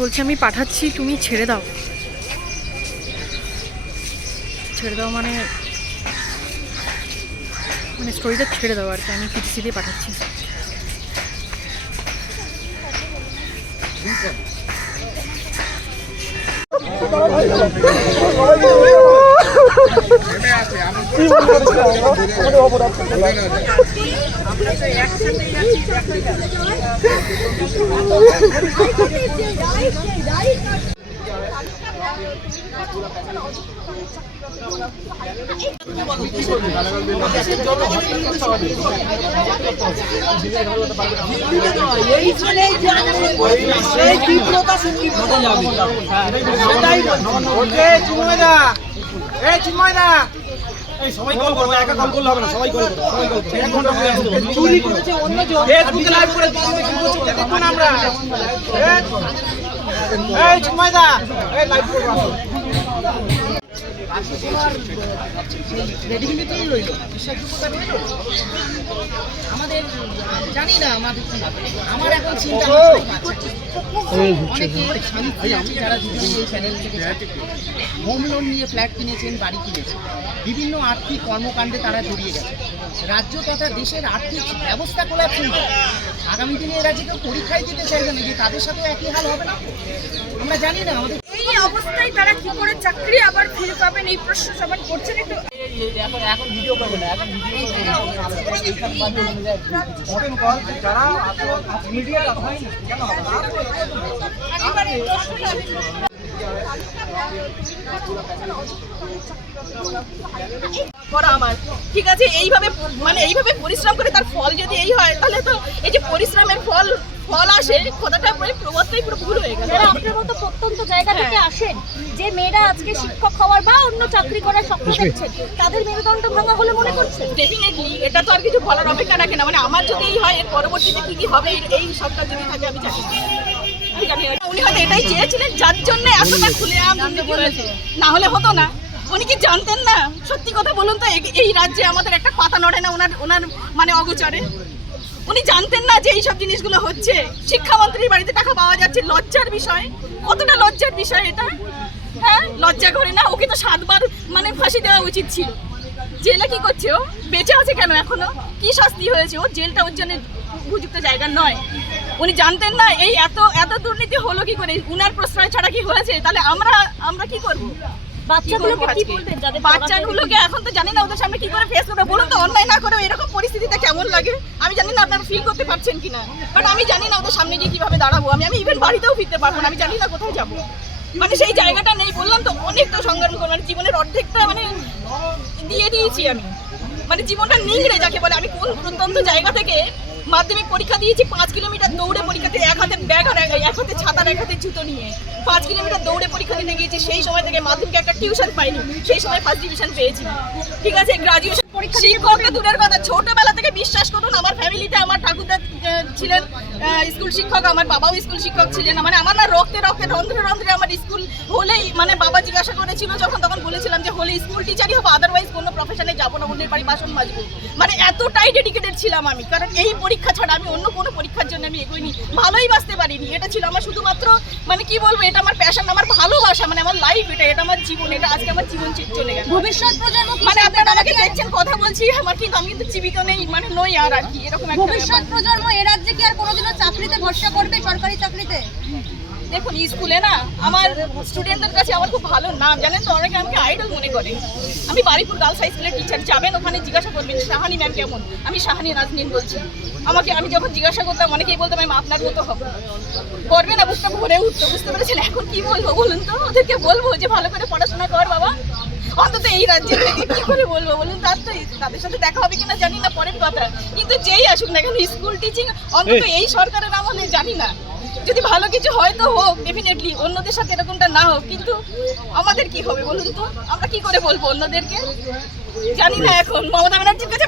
বলছে, আমি পাঠাচ্ছি, তুমি ছেড়ে দাও। ছেড়ে দাও মানে মানে স্টোরিটা ছেড়ে দাও আর কি, আমি পিটিসি দিয়ে পাঠাচ্ছি। চিন্ময়দা এই চিন্ময়দা সবাই কল করব একা কল করলে হবে না সবাই কল করব সবাই কল করব এক ঘণ্টা পরে আসতে চুরি করেছে অন্য জন। ফেসবুকে লাইভ করে দিচ্ছে কি করছে দেখুন আমরা। এই, এই এই লাইভ করব আসো। আমাদের জানি না আমাদের কি আমার এখন চিন্তা অনেকে স্বামী স্ত্রী আছে যারা দুজনে এই চ্যানেল থেকে হোম লোন নিয়ে ফ্ল্যাট কিনেছেন বাড়ি কিনেছেন। বিভিন্ন আর্থিক কর্মকাণ্ডে তারা জড়িয়ে গেছে। রাজ্য তথা দেশের আর্থিক ব্যবস্থা কোলাপস হয়ে আগামী দিনে এরা যে কেউ পরীক্ষায় দিতে চাইবে না যে তাদের সাথে একই হাল হবে না? আমরা জানি না আমাদের অবস্থায় তারা কি করে চাকরি আবার ফিরে পাবেন এই প্রশ্ন সবার করছেন একটু। ঠিক আছে, এইভাবে মানে এইভাবে পরিশ্রম করে তার ফল যদি এই হয়, তাহলে তো এই যে পরিশ্রমের ফল ফল আসে কথাটা পুরো প্রবাদটাই পুরো ভুল হয়ে যারা আপনার মতো প্রত্যন্ত জায়গা থেকে আসেন যে মেয়েরা আজকে শিক্ষক হওয়ার বা অন্য চাকরি করার স্বপ্ন দেখছেন তাদের মেরুদণ্ড ভাঙা হলে মনে করছেন? ডেফিনেটলি এটা তো আর কিছু বলার অপেক্ষা রাখে না। মানে আমার যদি এই হয় এর পরবর্তীতে কি কি হবে এই- সবটা যদি থাকে আমি জানি আমি জানি উনি হয়তো এটাই চেয়েছিলেন যার জন্য এতটা খুলে না হলে হতো না। উনি কি জানতেন না? সত্যি কথা বলুন তো এই- এই রাজ্যে আমাদের একটা পাতা নড়ে না ওনার ওনার মানে অগোচরে? উনি জানতেন না যে এইসব জিনিসগুলো হচ্ছে। শিক্ষামন্ত্রীর বাড়িতে টাকা পাওয়া যাচ্ছে লজ্জার বিষয়। কতটা লজ্জার বিষয় এটা? হ্যাঁ লজ্জা করে না? ওকে তো সাতবার মানে ফাঁসি দেওয়া উচিত ছিল। জেলে কি করছে ও? বেঁচে আছে কেন এখনও? কি শাস্তি হয়েছে? ও জেলটা ওর জন্য উপযুক্ত জায়গা নয়। উনি জানতেন না এই এত এত দুর্নীতি হলো কি করে? উনার প্রশ্রয় ছাড়া কি হয়েছে? তাহলে আমরা আমরা কি করব? বাচ্চাগুলোকে কি বলবেন যাদের বাচ্চাগুলোকে এখন তো জানি না ওদের সামনে কি করে ফেস করবে। বলুন তো অন্যায় না করে এরকম পরিস্থিতিতে কেমন লাগে। আমি জানি না আপনারা ফিল করতে পারছেন কিনা। বাট আমি জানি না ওদের সামনে গিয়ে কীভাবে দাঁড়াবো। আমি আমি ইভেন বাড়িতেও ফিরতে পারব না। আমি জানি না কোথায় যাব। মানে সেই জায়গাটা নেই। বললাম তো অনেক তো সংগ্রাম করলাম। মানে জীবনের অর্ধেকটা মানে দিয়ে দিয়েছি আমি। মানে জীবনটা নিংড়ে যাকে বলে। আমি কোন প্রত্যন্ত জায়গা থেকে মাধ্যমিক পরীক্ষা দিয়েছি পাঁচ কিলোমিটার দৌড়ে পরীক্ষাতে এক হাতে ব্যাগ আর এক হাতে ছাতার এক হাতে জুতো নিয়ে। পাঁচ কিলোমিটার দৌড়ে পরীক্ষা দিতে গিয়েছি। সেই সময় থেকে মাধ্যমিকে একটা টিউশন পাইনি। সেই সময় ফার্স্ট ডিভিশন পেয়েছি। ঠিক আছে? গ্রাজুয়েশন শিক্ষক তো দূরের কথা ছোটবেলা থেকে বিশ্বাস করুন আমার ফ্যামিলিতে আমার ঠাকুরদা ছিলেন স্কুল শিক্ষক আমার বাবাও স্কুল শিক্ষক ছিলেন মানে আমার না রক্তে রক্তে রন্ধ্রে রন্ধ্রে আমার স্কুল হলেই মানে বাবা জিজ্ঞাসা করেছিল যখন তখন বলেছিলাম যে হলে স্কুল টিচারই হব আদারওয়াইজ কোনো প্রফেশনে যাব না অন্যের বাড়ি বাসন মাজবো। মানে এতটাই ডেডিকেটেড ছিলাম আমি কারণ এই পরীক্ষা ছাড়া আমি অন্য কোনো পরীক্ষার জন্য আমি এগোইনি ভালোই বাঁচতে পারিনি এটা ছিল আমার শুধুমাত্র মানে কি বলব এটা আমার প্যাশন আমার ভালোবাসা মানে আমার লাইফ এটা এটা আমার জীবন এটা আজকে আমার জীবন চলে গেল। ভবিষ্যৎ প্রজন্ম মানে আপনারা আমাকে দেখছেন কথা বলছি আমার কিন্তু আমি কিন্তু জীবিত নেই মানে নই আর আর কি এরকম একটা ভবিষ্যৎ প্রজন্ম এ রাজ্যে কি আর কোনোদিনও চাকরিতে ভরসা করবে সরকারি চাকরিতে? দেখুন স্কুলে না আমার স্টুডেন্টদের কাছে আমার খুব ভালো নাম জানেন তো অনেকে আমাকে আইডল মনে করে। আমি বারিপুর গার্লস হাই স্কুলের টিচার যাবেন ওখানে জিজ্ঞাসা করবেন শাহানি ম্যাম কেমন? আমি শাহানি নাজনীন বলছি। আমাকে আমি যখন জিজ্ঞাসা করতাম অনেকেই বলতাম আমি আপনার মতো হব। করবে না বুকটা ভরে উঠতো বুঝতে পেরেছেন? এখন কি বলব বলুন তো? ওদেরকে বলব যে ভালো করে পড়াশোনা কর বাবা। অন্তত এই রাজ্যে কি করে বলব বলুন? তার তো তাদের সাথে দেখা হবে কিনা জানি না পরের কথা। কিন্তু যেই আসুক না কেন স্কুল টিচিং অন্তত এই সরকারের আমলে জানি না। যদি ভালো কিছু হয় তো হোক ডেফিনেটলি অন্যদের সাথে এরকমটা না হোক, কিন্তু আমাদের কি হবে বলুন তো? আমরা কি করে বলব অন্যদেরকে? জানি না এখন। মমতা ব্যানার্জির কাছে